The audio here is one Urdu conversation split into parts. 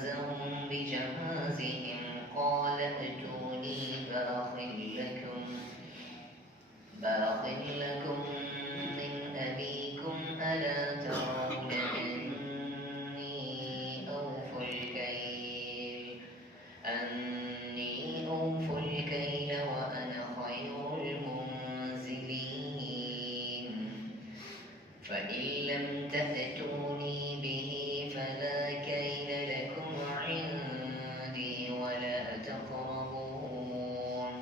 فجهزهم بجهازهم قال ائتوني باخ لكم من أبيكم ألا ترون أني أوفي الكيل وأنا خير المنزلين فإن لم تأتوني به فلا كيل لكم عندي ولا تقربون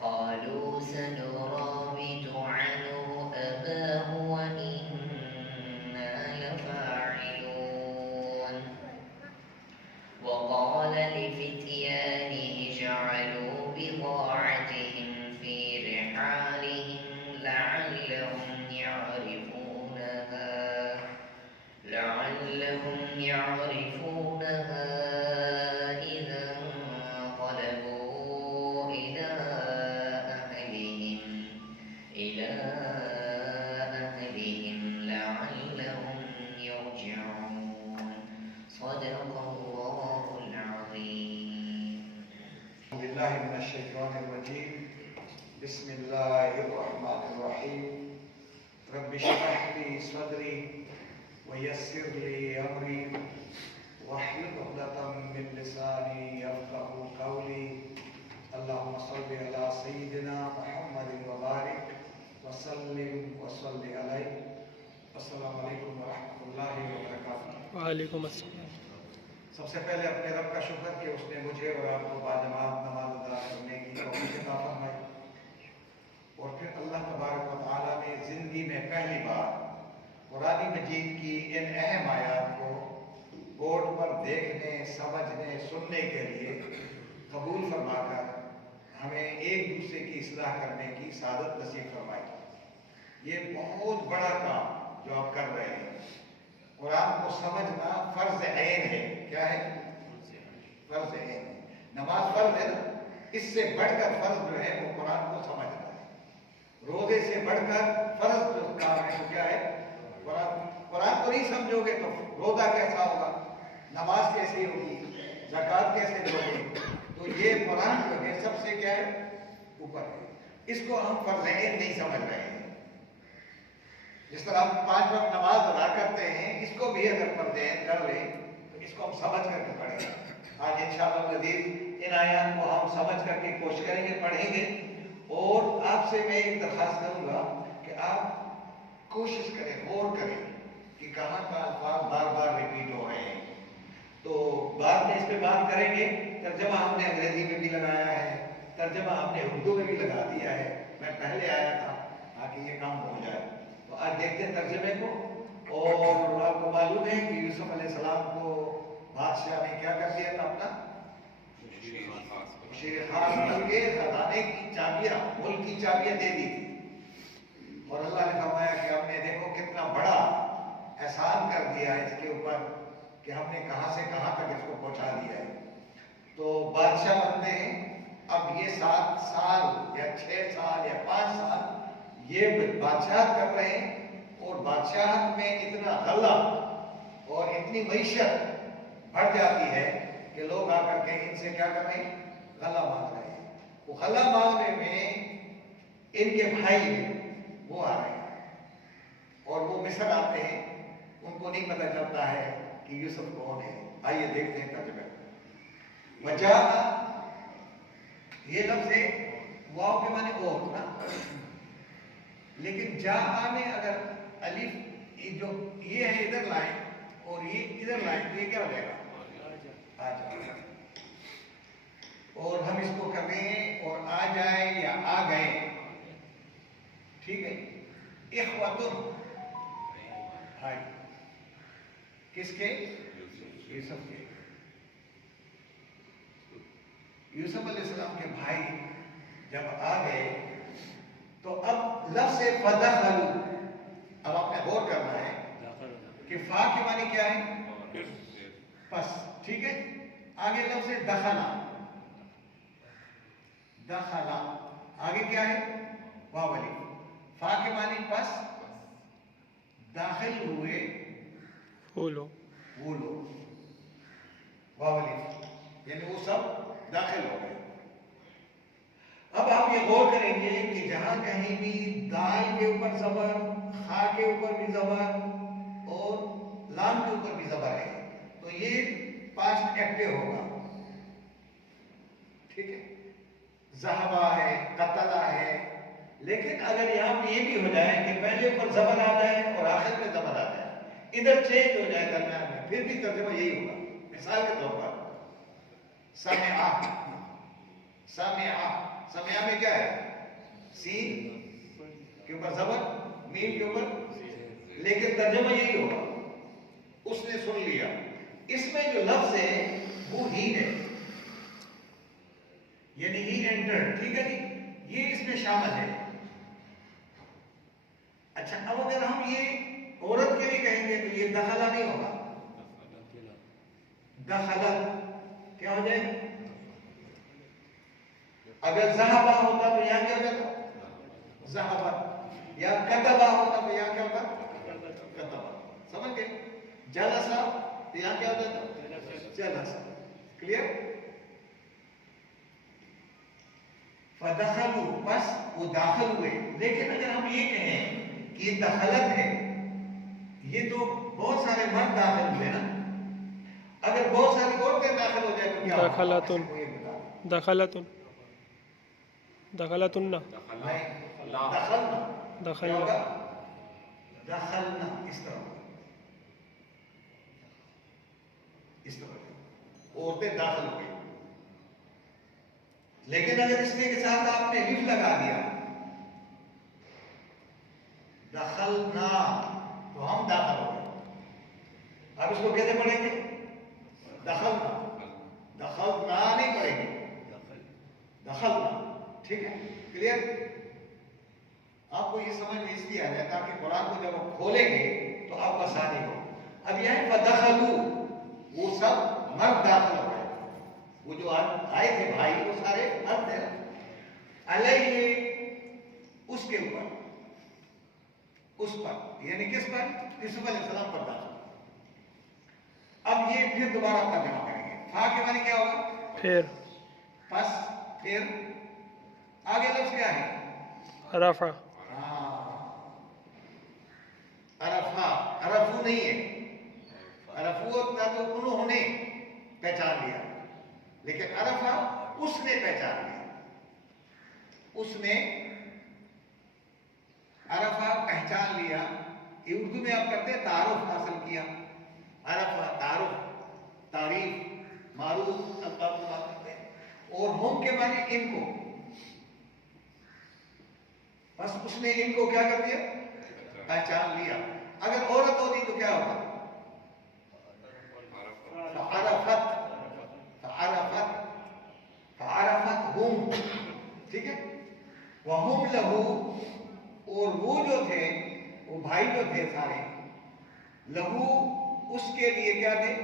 قالوا سنراود عنه أباه وإنا لفاعلون وقال لفتيانه اجعلوا بضاعتهم في رحالهم لعلهم يعرفونها إذا انقلبوا إلى أهلهم لعلهم يرجعون صدق الله العظيم. أعوذ بالله من الشيطان الرجيم. بسم الله الرحمن الرحيم. رب اشرح لي صدري ويسر لي أمري واحلل عقدة من لساني يفقهوا قولي. اللهم صل على سيدنا محمد وبارك وسلم وصل عليه. السلام علیکم ورحمۃ اللہ وبرکاتہ. وعلیکم السلام. سب سے پہلے اپنے رب کا شکر کہ اس نے مجھے اور آپ کو باجماعت نماز ادا کرنے کی توفیق عطا فرمائی، اور پھر اللہ تبارک و تعالیٰ نے زندگی میں پہلی بار قرآن مجید کی ان اہم آیات کو بورڈ پر دیکھنے، سمجھنے، سننے کے لیے قبول فرما کر ہمیں ایک دوسرے کی اصلاح کرنے کی سعادت نصیب فرمائی. یہ بہت بڑا کام جو آپ کر رہے ہیں. قرآن کو سمجھنا فرض عین ہے. کیا ہے؟ فرض عین ہے. نماز فرض ہے نا، اس سے بڑھ کر فرض جو ہے وہ قرآن کو سمجھنا ہے. روزے سے بڑھ کر فرض جو کام ہے وہ کیا ہے؟ قرآن کو نہیں سمجھو گے تو روزہ کیسا ہوگا، نماز کیسی ہوگی، زکوٰۃ کیسے دو گے؟ تو یہ قرآن جو ہے سب سے کیا ہے؟ اوپر ہے. اس کو ہم فرض عین نہیں سمجھ رہے ہیں. جس طرح ہم 5 وقت نماز ادا کرتے ہیں، اس کو بھی اگر فرض عین کر لیں تو اس کو ہم سمجھ کر کے پڑھیں گے. آج انشاءاللہ العزیز ان آیات کو ہم سمجھ کر کے کوشش کریں گے، پڑھیں گے. اور آپ سے میں ایک درخواست کروں گا کہ آپ کوشش کریں، غور کریں کہ کہاں کا الفاظ بار بار ریپیٹ ہو رہے ہیں. تو بعد میں اس پہ بات کریں گے. ترجمہ ہم نے انگریزی میں بھی لگایا ہے، ترجمہ ہم نے اردو میں بھی لگا دیا ہے. میں پہلے آیا تھا تاکہ یہ کام ہو جائے. تو آج دیکھتے ہیں ترجمے کو. اور آپ کو معلوم ہے کہ یوسف علیہ السلام کو بادشاہ نے کیا کر دیا تھا؟ اپنا شیر خاص بن کے خزانے کی چابیاں، ملک کی چابیاں دے دی تھی. اور اللہ نے فرمایا کہ ہم نے دیکھو کتنا بڑا احسان کر دیا ہے اس کے اوپر کہ ہم نے کہاں سے کہاں تک اس کو پہنچا دیا ہے. تو بادشاہ بنتے ہیں. اب یہ 7 سال یا 6 سال یا 5 سال یہ بادشاہت کر رہے ہیں، اور بادشاہت میں اتنا غلہ اور اتنی معیشت بڑھ جاتی ہے کہ لوگ آ کر کے ان سے کیا کر رہے ہیں؟ غلہ مانگ رہے ہیں. وہ غلہ مانگنے میں ان کے بھائی وہ آ رہے ہیں اور وہ مصر آتے ہیں. ان کو نہیں پتہ چلتا ہے کہ یوسف کون ہے. آئیے دیکھتے ہیں ترجمہ. وجہ یہ لفظ ہے واو کے معنی اور نا، لیکن جا میں اگر الف جو یہ ہے ادھر لائن اور یہ ادھر لائن تو یہ کیا ہو جائے گا؟ آ جائے. اور ہم اس کو کر دیں گے اور آ جائے یا آ گئے. ٹھیک ہے. اخوتن بھائی کس کے؟ یوسف کے. یوسف علیہ السلام کے بھائی جب آ گئے تو اب لفظ فدخلوا، اب آپ نے غور کرنا ہے کہ فا کے معنی کیا ہے؟ پس. ٹھیک ہے. آگے لفظ دخلا، دخلا آگے کیا ہے؟ واو الف. فا کے معنی پس، داخل ہوئے وہ لوگ. واو الف، یعنی وہ سب داخل ہو گئے۔ اب آپ یہ غور کریں گے کہ جہاں کہیں بھی دال کے اوپر زبر، خا کے اوپر بھی زبر اور لام کے اوپر بھی زبر ہے تو یہ پاسٹ ایکٹیو ہوگا، ٹھیک ہے، ذہبہ ہے، قتلہ ہے۔ لیکن اگر یہاں پہ یہ بھی ہو جائے کہ پہلے اوپر زبر آ جائے اور آخر میں زبر آ جائے، ادھر چینج ہو جائے درمیان میں، پھر بھی ترجمہ یہی ہوگا۔ مثال کے طور پر سمعہ، سمعہ، سمعہ میں کیا ہے؟ سین کے اوپر زبر، میم کے اوپر، لیکن ترجمہ یہی ہوگا، اس نے سن لیا۔ اس میں جو لفظ ہے وہ ہی ہے، یعنی ہی انٹرڈ، ٹھیک ہے جی، یہ اس میں شامل ہے۔ اچھا اب اگر ہم یہ عورت کے لیے کہیں گے تو یہ دخلہ نہیں ہوگا، دخلت کیا ہو جائے؟ اگر ذہبہ ہوتا تو یہاں کیا ہوتا؟ ذہبت، یا کتبہ ہوتا تو یہاں کیا ہوتا؟ کتبہ، سمجھ گئے؟ جلسہ تو یہاں کیا ہوتا تھا؟ جلسہ، کلیئر؟ فدخلوا، بس وہ داخل ہوئے۔ لیکن اگر ہم یہ کہیں کہ یہ دخلت ہے، یہ تو بہت سارے مرد داخل ہوئے نا، اگر بہت ساری عورتیں داخل ہو جائے تو کیا ہوگا؟ دخلتن، دخلتن، دخلتن، دخلنا، دخلنا، دخلنا، اس طرح اس طرح عورتیں داخل ہو گئی۔ لیکن اگر اس کے ساتھ آپ نے لف لگا دیا دخلنا تو ہم داخل ہو گئے۔ اب اس کو کیسے پڑھیں گے؟ دخلنا، دخلنا نہیں پڑھیں گے، دخلنا، ٹھیک ہے، کلیئر؟ آپ کو یہ سمجھ میں اس لیے آ جائے تاکہ قرآن کو جب آپ کھولیں گے تو آپ آسانی ہو۔ اب یہاں فدخلوا، وہ سب مرد داخل ہو گئے، وہ جو آئے تھے بھائی وہ سارے مرد ہیں، علیہ، اس کے اوپر، اس پر، یعنی کس پر؟ یوسف علیہ السلام پر داخل۔ اب یہ پھر دوبارہ ترجمہ کریں گے۔ فا کے معنی کیا ہوگا؟ پھر، پس، پھر، آگے لفظ کیا ہے؟ رفع، عرفہ، عرفو نہیں ہے، عرفو ہوتا تو انہوں نے پہچان لیا، لیکن عرفہ اس نے پہچان لیا، اس نے عرفہ پہچان لیا۔ یہ اردو میں آپ کرتے ہیں تعارف حاصل کیا، عرفہ تعارف، تعریف، معروف، الفاظ کو بات کرتے ہیں۔ اور ہم کے معنی ان کو، بس اس نے ان کو کیا کر دیا؟ پہچان لیا۔ اگر عورت ہوتی تو کیا ہوگا؟ فعرفت، فعرفت، فعرفت ہم، ٹھیک ہے، وہم لہو، اور وہ جو تھے، وہ بھائی جو تھے سارے، لہو، اس کے لیے کیا تھے؟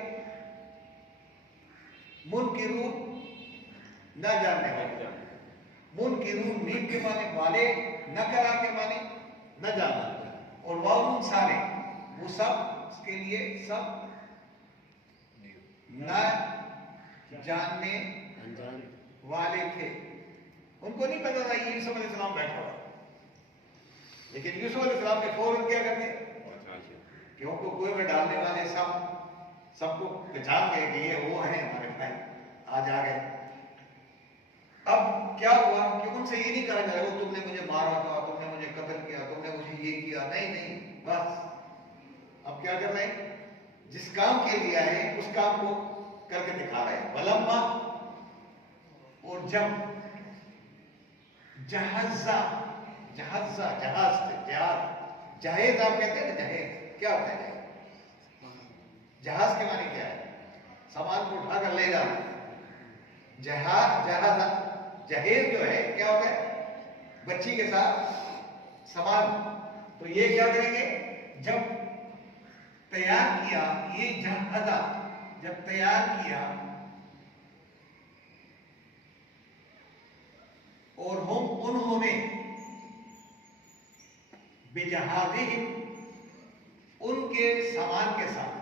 منکرون، نہ جاننے والے، منکرون میم کے معنی والے، نکرہ کے معنی نہ جانا، اور واؤن سارے، وہ سب اس کے لیے سب نہ جاننے والے تھے۔ ان کو نہیں پتا تھا یہ یوسف علیہ السلام بیٹھا ہوا، لیکن یوسف علیہ السلام نے فوراً کیا کرتے کہ ان کو کنویں میں ڈالنے والے سب کو پہچان گئے کہ یہ وہ ہیں ہمارے بھائی، آج آ گئے۔ اب کیا ہوا کہ ان سے یہ نہیں کہا جائے وہ تم نے مجھے مارا تھا، تم نے مجھے قتل کیا، تم نے مجھے یہ کیا، نہیں نہیں، بس اب کیا کر رہے ہیں؟ جس کام کے لیے آئے اس کام کو کر کے دکھا رہے ہیں۔ ولما، اور جب، جہزہ، جہزہ، جہاز سے، جہاز، جہیز آپ کہتے ہیں نا، جہیز کیا ہوتا ہے؟ جہاز کے معنی کیا ہے؟ سامان کو اٹھا کر لے جانا، جہاز، جہازہ، جہیز جو ہے کیا ہوتا ہے؟ بچی کے ساتھ سامان۔ تو یہ کیا کریں گے؟ جب تیار کیا، یہ جہازہ جب تیار کیا، اور انہوں نے بجہازہم، ان کے سامان کے ساتھ،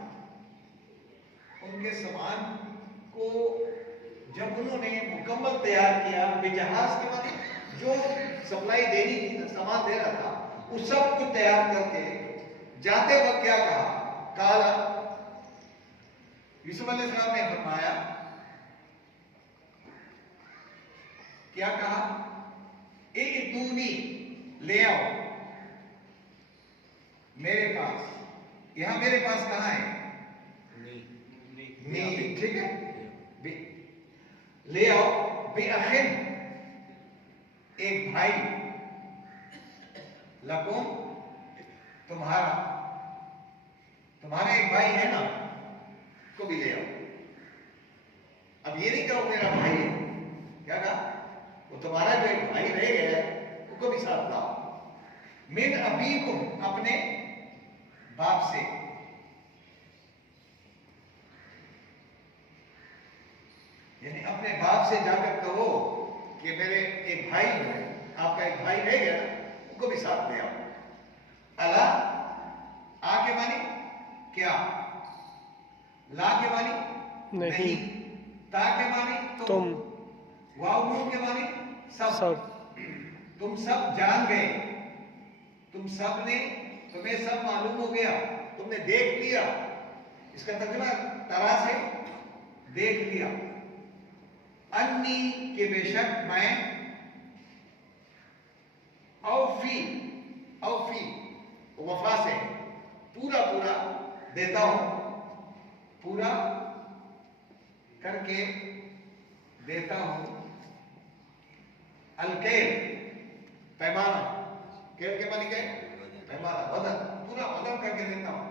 ان کے سامان کو جب انہوں نے مکمل تیار کیا بجہاز کے معنی جو سپلائی دینی تھی سامان دے رہا تھا اس سب کو تیار کر کے جاتے وقت کیا کہا کالا یوسف علیہ السلام نے فرمایا کیا کہا ائتونی لے آؤ میرے پاس. یہاں میرے پاس کہاں ہے نہیں ٹھیک ہے لے آؤ بِأَخٍ ایک بھائی لکم تمہارا ایک بھائی ہے نا کو بھی لے آؤ. اب یہ نہیں کہو میرا بھائی ہے کیا کہا وہ تمہارا جو ایک بھائی رہ گیا ہے اس کو بھی ساتھ لاؤ. من ابیکم اپنے باپ سے یعنی اپنے باپ سے جا کر کہو کہ میرے ایک بھائی ہے آپ کا ایک بھائی رہ گیا ان کو بھی ساتھ لے آؤ. الا آ کے معنی کیا لا کے معنی نہیں تا کے معنی تم واو نون کے معنی سب تم سب جان گئے تم سب نے تمہیں سب معلوم ہو گیا تم نے دیکھ لیا. اس کا ترجمہ طرح سے دیکھ لیا. انی کہ بے شک میں اوفی وفا سے پورا دیتا ہوں پورا کر کے دیتا ہوں. الکیل پیمانہ کیل کے معنی کیا ہے پیمانہ وزن پورا وزن کر کے دیتا ہوں.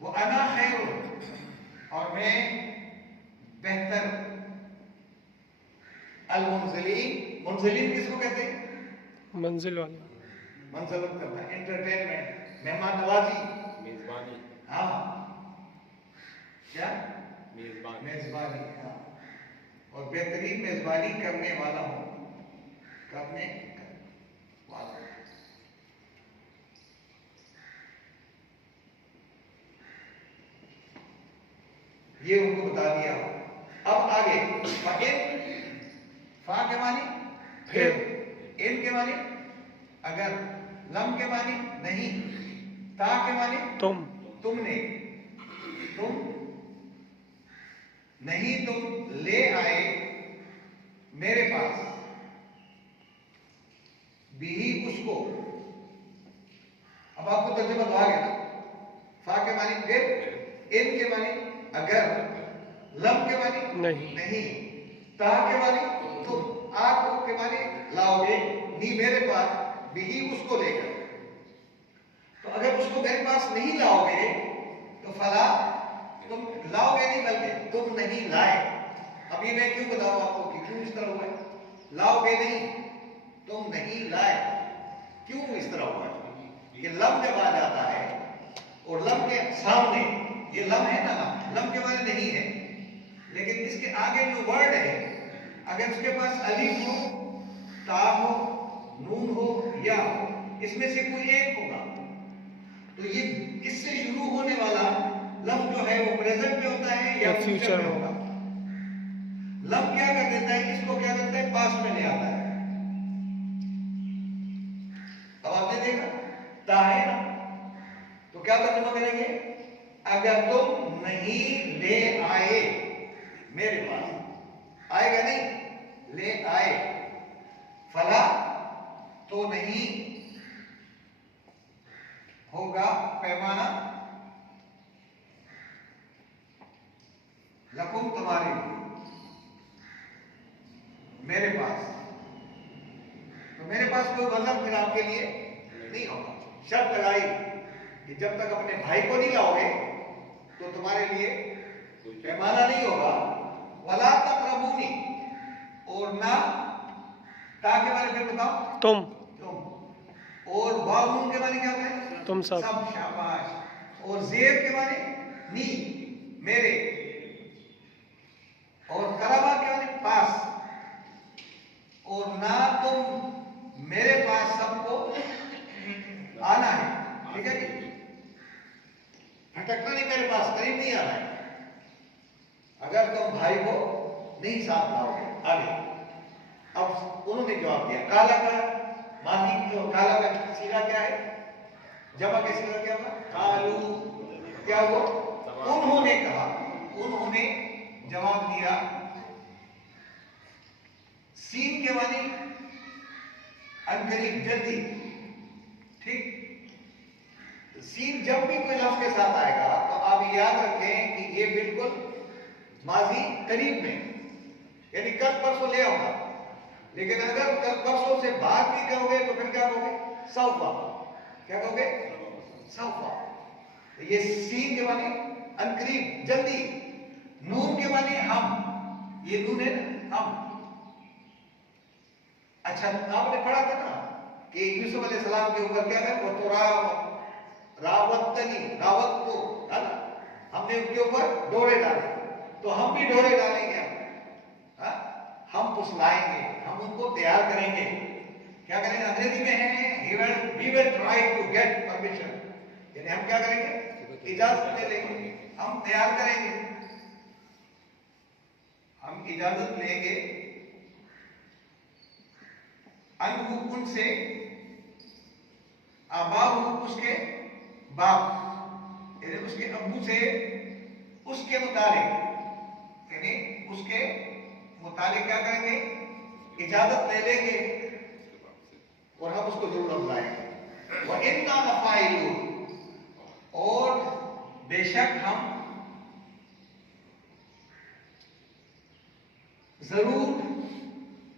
وہ انا خیر اور میں بہتر المنزلین منزلین کس کو کہتے ہیں منزل والا منزلت کرنا انٹرٹینمنٹ مہمان نوازی میزبانی ہاں کیا میزبانی ہاں اور بہترین میزبانی کرنے والا ہوں یہ ان کو بتا دیا. اب آگے فا کے معنی پھر ان کے معنی اگر لم کے معنی نہیں تا کے معنی تم نے تم نہیں تم لے آئے میرے پاس بھی اس کو. اب آپ کو ترجمہ تو آ گیا نا. فا کے معنی پھر ان کے معنی اگر لم کے معنی نہیں تا کے معنی تم آ کے معنی لاؤ گے نہیں میرے پاس بھی اس کو لے کر. تو اگر اس کو میرے پاس نہیں لاؤ گے تو فلا تم لاؤ گے نہیں بلکہ تم نہیں لائے. اب یہ میں کیوں بتاؤں آپ کو کہ کیوں اس طرح ہوا ہے لاؤ گے نہیں تم نہیں لائے کیوں اس طرح ہوا ہے. یہ لم جب آ جاتا ہے اور لم کے سامنے یہ لم ہے نا لم کے معنی نہیں ہے لیکن اس کے آگے جو ورڈ ہے اگر اس کے پاس الف ہو تا ہو نون ہو یا ہو اس میں سے کوئی ایک ہوگا تو یہ اس سے شروع ہونے والا لفظ جو ہے وہ پریزنٹ میں ہوتا ہے یا فیوچر میں ہوگا. لم کیا کر دیتا ہے اس کو کیا کرتا ہے پاسٹ میں لے آتا ہے. اب آپ نے دیکھا تا ہے نا تو کیا ترجمہ کریں گے اگر تم نہیں لے آئے میرے پاس آئے گا نہیں لے آئے فلا تو نہیں ہوگا پیمانہ لکم تمہارے لیے میرے پاس. تو میرے پاس کوئی وزن پھر آپ کے لیے نہیں ہوگا. شرط لگائی کہ جب تک اپنے بھائی کو نہیں لاؤ گے تو تمہارے لیے پیمانہ نہیں ہوگا. ولا تقربونی اور نہ تا کے بارے میں بتاؤ تم اور واؤ کے معنی کیا ہوتا ہے تم سب شاباش. اور زیر کے معنی نی میرے اور قربا کے معنی پاس اور نہ تم میرے پاس سب کو آنا ہے. ٹھیک ہے جی کھٹکنا نہیں میرے پاس، قریب نہیں آنا ہے اگر تم بھائی کو نہیں ساتھ لاؤ گے آگے۔ اب انہوں نے جواب دیا کالا کا ماہی جو کالا کا سیرا کیا ہے، جمع کے سیرا کیا ہوا، کالو کیا ہوا، انہوں نے کہا، انہوں نے جواب دیا، سین کے معنی انقریب جلدی، ٹھیک، سین جب بھی کوئی لفظ کے ساتھ آئے گا تو آپ یاد رکھیں کہ یہ بالکل ماضی قریب میں، یعنی کل پرسوں لے آؤں گا، لیکن اگر کل پرسوں سے بعد بھی کہو گے تو پھر کیا کہو گے، سوفا، کیا کہو گے، سوفا۔ یہ سین کے معنی انقریب جلدی، نون کے معنی ہم، یہ نون ہے ہم۔ اچھا آپ نے پڑھا تھا نا کہ یوسف علیہ السلام کے اوپر کیا ہے، وہ تو راوتنی، راوت کو، ہے نا، ہم نے ان کے اوپر ڈورے ڈالے، تو ہم بھی ڈورے ڈالیں گے، ہم پسلائیں گے، ہم ان کو تیار کریں گے، کیا کریں گے، انگریزی میں ہے we will try to get permission، یعنی ہم کیا کریں گے، اجازت لے لیں گے، ہم تیار کریں گے، ہم اجازت لیں گے، انہو ان سے، آباؤ اس کے باپ، یعنی اس کے ابو سے، اس کے متعلق، یعنی اس کے متعلق کیا کریں گے، اجازت لے لیں گے اور ہم اس کو ضرور لائیں گے۔ وَإِنَّا لَفَاعِلُونَ، اور بے شک ہم ضرور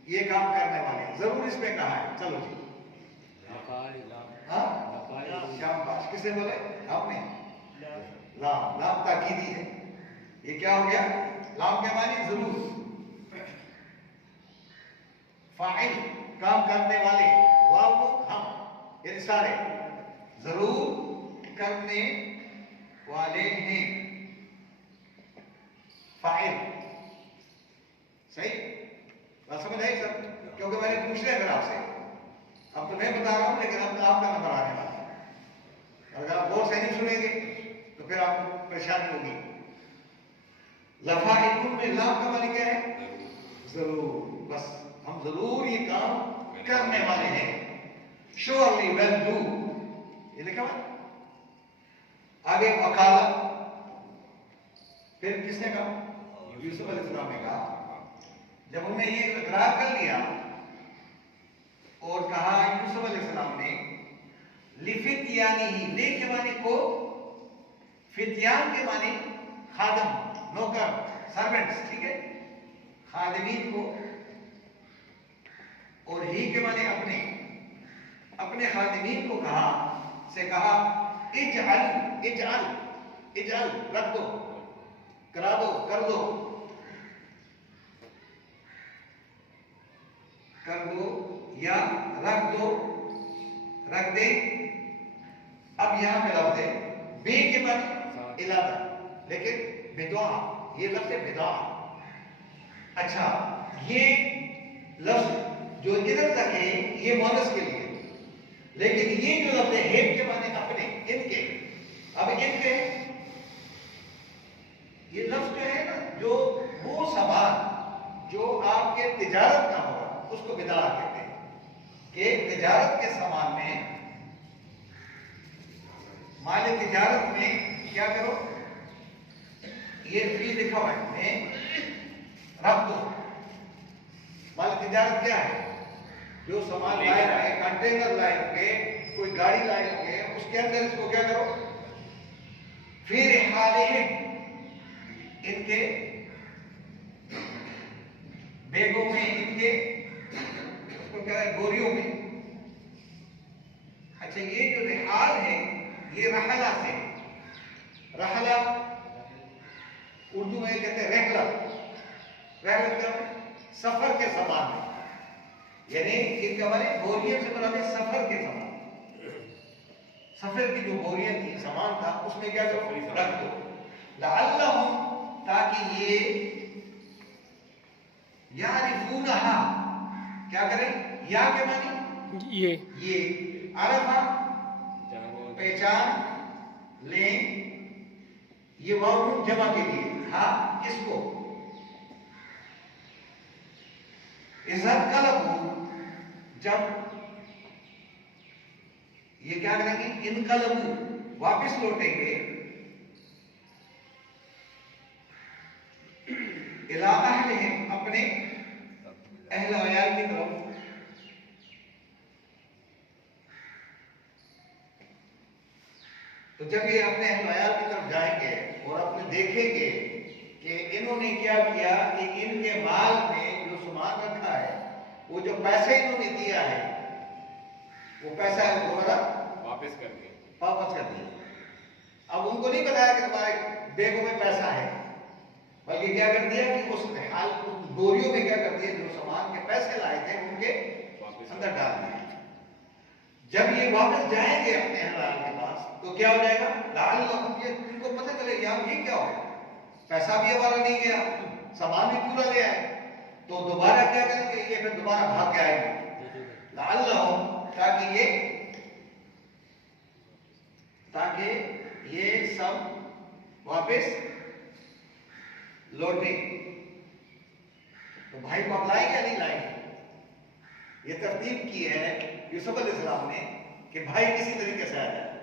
یہ کام کرنے والے ہیں، ضرور اس میں کہا ہے، چلو جی، ہاں شام باش کس نے بولے، ہم نے، لام، لام تاکیدی ہے، یہ کیا ہو گیا، لام کے معنی ضرور، فاعل کام کرنے والے، واو ہم، یعنی سارے، ضرور کرنے والے ہیں، فاعل، صحیح بات سمجھ آئی سب، کیونکہ میں نے پوچھ لیا پھر آپ سے، اب تو میں بتا رہا ہوں لیکن اب آپ کا نمبر آنے والا ہے، اگر آپ غور سے نہیں سنیں گے تو پھر آپ کو پریشانی ہوگی۔ لفاعلون میں لام کا معنی کیا ہے، ضرور، بس ہم ضرور یہ کام کرنے والے ہیں، surely will do، یہ لکھا ہوا آگے، وکالت، پھر کس نے کہا، یوسف علیہ السلام نے کہا، جب انہوں نے یہ اقرار کر لیا اور کہا یوسف علیہ السلام نے، لفتیانہ، لے کے معنی کو، فتیان کے معنی خادم، نوکر، سرونٹس، ٹھیک ہے، خادمین کو، اور ہی کے معنی اپنے، اپنے خادمین کو کہا، سے کہا، اجعل، اجعل، اجعل، رکھ دو، کرا دو، کر دو، کر دو یا رکھ دو، رکھ دے۔ اب یہاں پہ لفظ ہے بے کے بعد ارادہ، لیکن بدعا، یہ لفظ ہے بدعا۔ اچھا یہ لفظ جو ادھر تک ہے یہ مونس کے لیے، لیکن یہ جو لفظ ہے ہیب کے معنی اپنے، ان کے، اب ان کے یہ لفظ جو ہے نا، جو وہ سامان جو آپ کے تجارت کا ہوگا اس کو بدعا کہتے ہیں، کہ تجارت کے سامان میں، مال تجارت میں کیا کرو، یہ فی لکھا ہوا ہے میں رکھ دو۔ مال تجارت کیا ہے، جو سامان لائے ہوئے، کنٹینر لائے ہوئے، کوئی گاڑی لائے ہوئے، اس کے اندر اس کو کیا کرو، فی رحالہم، ان کے بیگوں میں، ان کے اس کو کیا ہے، گوریوں میں۔ اچھا یہ جو رحال ہے یہ رحلہ سے، رحلہ اردو میں کہتے ہیں رحلہ، رحلہ کیا ہے، سفر کے سامان میں، یعنی ان کا معنی بوریوں سے مراد ہے سفر کے سامان، سفر کی جو بوریاں تھی، سامان تھا، اس میں کیا کرو، رکھ دو، لعلہم، تاکہ یہ یعرفونہا، کیا کریں، یا کے معنی یہ، عرفہ، پہچان لیں، یہ واو جمع کے لیے ہاں اس کو اذا قلبوا جب یہ کیا کریں گے انقلبوا واپس لوٹیں گے الی اہلہم اپنے اہل و عیال کی طرف تو جب یہ اپنے اہل و عیال کی طرف جائیں گے اور اپنے دیکھیں گے کہ انہوں نے کیا کیا کہ ان کے مال میں جو سامان رکھا ہے وہ جو پیسے انہوں نے دیا ہے وہ پیسہ ہے وہ دوبارہ واپس کر کے واپس کر دیا اب ان کو نہیں بتایا کہ تمہارے بیگوں میں پیسہ ہے بلکہ کیا کر دیا کہ اس حال گوریوں میں کیا کر دیا جو سامان کے پیسے لائے تھے ان کے اندر ڈال دیا جب یہ واپس جائیں گے اپنے اہل کے پاس تو کیا ہو جائے گا لعلہم یہ ان کو پتہ چلے یار یہ کیا ہو گیا پیسہ بھی ہمارا نہیں گیا سامان بھی پورا گیا ہے تو دوبارہ کیا کریں گے یہ پھر دوبارہ بھاگ کے آئیں گے لعلہم تاکہ یہ سب واپس لوٹیں تو بھائی کو اب لائیں گے نہیں لائیں گے یہ ترتیب کی ہے یوسف علیہ السلام نے کہ بھائی کسی طریقے سے آ جائے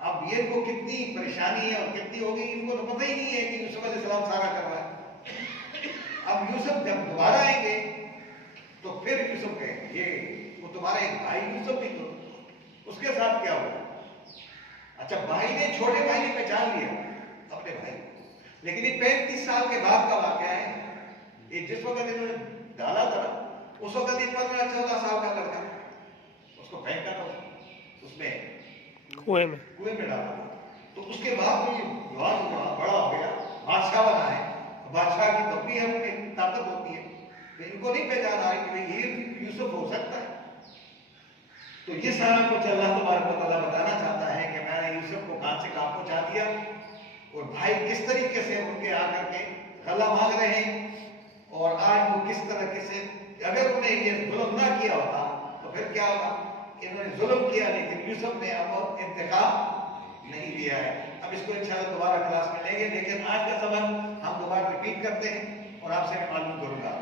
اب یہ کو کتنی پریشانی ہے اور کتنی ہوگی ان کو تو پتہ ہی نہیں ہے کہ یوسف علیہ السلام سارا کر رہا ہے اب یوسف جب دوبارہ آئیں گے تو پھر یوسف کہیں گے یہ وہ تمہارا ایک بھائی یوسف بھی تو اس کے ساتھ کیا ہوا اچھا بھائی نے چھوٹے بھائی نے پہچان لیا اپنے بھائی لیکن یہ 35 سال کے بعد کا واقعہ ہے یہ جس وقت انہوں نے ڈالا تھا اس وقت یہ 15-14 سال کا لڑکا اس کو پھینکا تھا اس میں کنویں میں ڈالا تھا تو اس کے بعد وہ جوان ہوا بڑا ہو گیا بادشاہ بنا ہے بادشاہ کی تبھی ہم میں طاقت ہوتی ہے تو ان کو نہیں پہچان آ رہی کہ یہ یوسف ہو سکتا ہے تو یہ سارا کچھ اللہ تبارک و تعالیٰ بتانا چاہتا ہے کہ میں نے یوسف کو کہاں سے کہاں پہنچا دیا اور بھائی کس طریقے سے ان کے آ کر کے غلہ مانگ رہے ہیں اور آج وہ کس طرح سے اگر انہیں یہ ظلم نہ کیا ہوتا تو پھر کیا ہوگا انہوں نے ظلم کیا لیکن یوسف نے اب انتقام نہیں لیا ہے اب اس کو انشاءاللہ دوبارہ کلاس میں لیں گے لیکن آج کا سبق ہم دوبارہ ریپیٹ کرتے ہیں اور آپ سے میں معلوم کروں گا